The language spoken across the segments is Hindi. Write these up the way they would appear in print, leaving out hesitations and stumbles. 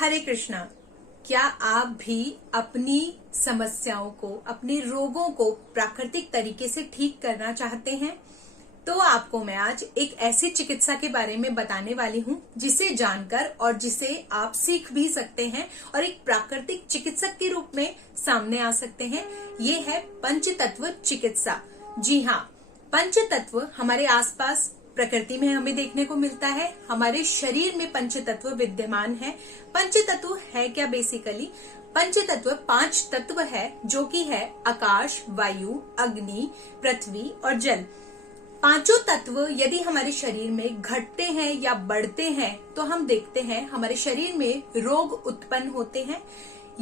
हरे कृष्णा। क्या आप भी अपनी समस्याओं को, अपने रोगों को प्राकृतिक तरीके से ठीक करना चाहते हैं? तो आपको मैं आज एक ऐसी चिकित्सा के बारे में बताने वाली हूँ जिसे जानकर और जिसे आप सीख भी सकते हैं और एक प्राकृतिक चिकित्सक के रूप में सामने आ सकते हैं। ये है पंचतत्व चिकित्सा। जी हाँ, पंचतत्व हमारे आसपास प्रकृति में हमें देखने को मिलता है। हमारे शरीर में पंचतत्व विद्यमान है। पंचतत्व है क्या? बेसिकली पंचतत्व 5 तत्व है, जो कि है आकाश, वायु, अग्नि, पृथ्वी और जल। पांचों तत्व यदि हमारे शरीर में घटते हैं या बढ़ते हैं तो हम देखते हैं हमारे शरीर में रोग उत्पन्न होते हैं।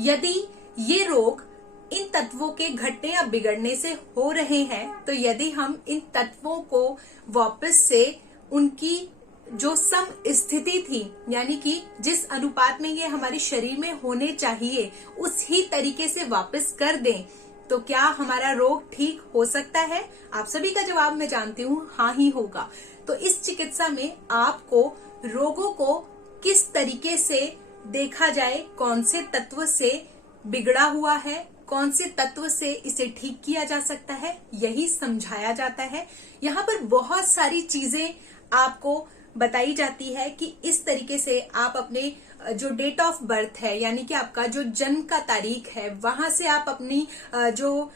यदि ये रोग इन तत्वों के घटने या बिगड़ने से हो रहे हैं, तो यदि हम इन तत्वों को वापस से उनकी जो सम स्थिति थी, यानी कि जिस अनुपात में ये हमारे शरीर में होने चाहिए उसी तरीके से वापस कर दें, तो क्या हमारा रोग ठीक हो सकता है? आप सभी का जवाब मैं जानती हूँ, हाँ ही होगा। तो इस चिकित्सा में आपको रोगों को किस तरीके से देखा जाए, कौन से तत्व से बिगड़ा हुआ है, कौन से तत्व से इसे ठीक किया जा सकता है, यही समझाया जाता है। यहाँ पर बहुत सारी चीजें आपको बताई जाती है कि इस तरीके से आप अपने जो डेट ऑफ बर्थ है, यानी कि आपका जो जन्म का तारीख है, वहां से आप अपनी जो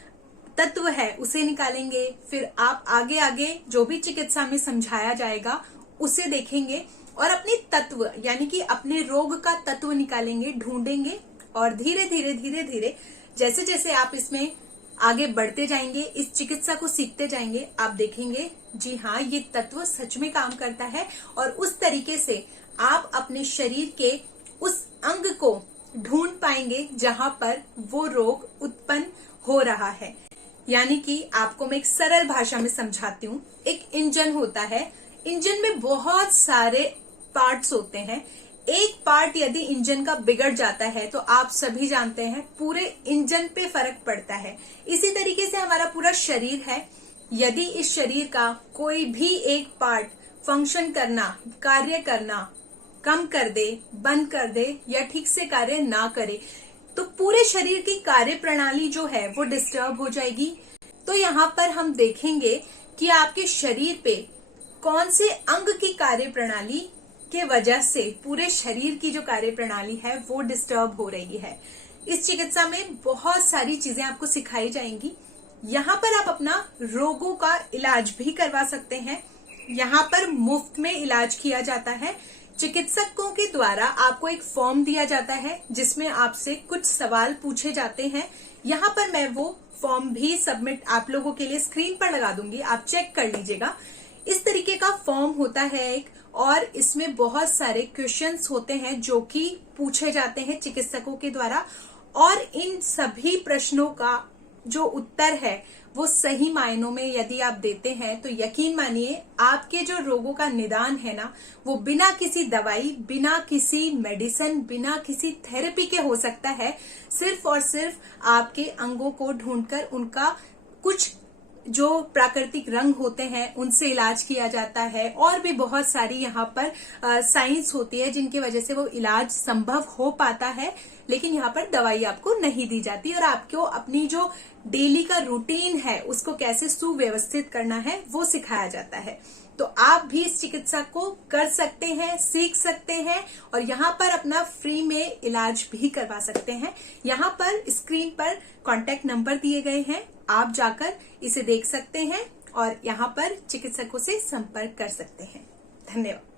तत्व है उसे निकालेंगे। फिर आप आगे आगे जो भी चिकित्सा में समझाया जाएगा उसे देखेंगे और अपने तत्व यानी कि अपने रोग का तत्व निकालेंगे, ढूंढेंगे और धीरे धीरे धीरे धीरे जैसे जैसे आप इसमें आगे बढ़ते जाएंगे, इस चिकित्सा को सीखते जाएंगे, आप देखेंगे जी हाँ, ये तत्व सच में काम करता है और उस तरीके से आप अपने शरीर के उस अंग को ढूंढ पाएंगे जहां पर वो रोग उत्पन्न हो रहा है। यानी कि आपको मैं एक सरल भाषा में समझाती हूँ। एक इंजन होता है, इंजन में बहुत सारे पार्ट्स होते हैं। एक पार्ट यदि इंजन का बिगड़ जाता है तो आप सभी जानते हैं पूरे इंजन पे फर्क पड़ता है। इसी तरीके से हमारा पूरा शरीर है। यदि इस शरीर का कोई भी एक पार्ट फंक्शन करना, कार्य करना कम कर दे, बंद कर दे या ठीक से कार्य ना करे, तो पूरे शरीर की कार्य प्रणाली जो है वो डिस्टर्ब हो जाएगी। तो यहाँ पर हम देखेंगे कि आपके शरीर पे कौन से अंग की कार्य प्रणाली के वजह से पूरे शरीर की जो कार्य प्रणाली है वो डिस्टर्ब हो रही है। इस चिकित्सा में बहुत सारी चीजें आपको सिखाई जाएंगी। यहाँ पर आप अपना रोगों का इलाज भी करवा सकते हैं। यहाँ पर मुफ्त में इलाज किया जाता है। चिकित्सकों के द्वारा आपको एक फॉर्म दिया जाता है जिसमें आपसे कुछ सवाल पूछे जाते हैं। यहाँ पर मैं वो फॉर्म भी सबमिट आप लोगों के लिए स्क्रीन पर लगा दूंगी, आप चेक कर लीजिएगा। इस तरीके का फॉर्म होता है एक, और इसमें बहुत सारे क्वेश्चंस होते हैं जो कि पूछे जाते हैं चिकित्सकों के द्वारा, और इन सभी प्रश्नों का जो उत्तर है वो सही मायनों में यदि आप देते हैं तो यकीन मानिए आपके जो रोगों का निदान है ना, वो बिना किसी दवाई, बिना किसी मेडिसिन, बिना किसी थेरेपी के हो सकता है। सिर्फ और सिर्फ आपके अंगों को ढूंढकर उनका कुछ जो प्राकृतिक रंग होते हैं उनसे इलाज किया जाता है। और भी बहुत सारी यहाँ पर साइंस होती है जिनकी वजह से वो इलाज संभव हो पाता है, लेकिन यहाँ पर दवाई आपको नहीं दी जाती और आपको अपनी जो डेली का रूटीन है उसको कैसे सुव्यवस्थित करना है वो सिखाया जाता है। तो आप भी इस चिकित्सा को कर सकते हैं, सीख सकते हैं और यहाँ पर अपना फ्री में इलाज भी करवा सकते हैं। यहाँ पर स्क्रीन पर कॉन्टैक्ट नंबर दिए गए हैं, आप जाकर इसे देख सकते हैं और यहाँ पर चिकित्सकों से संपर्क कर सकते हैं। धन्यवाद।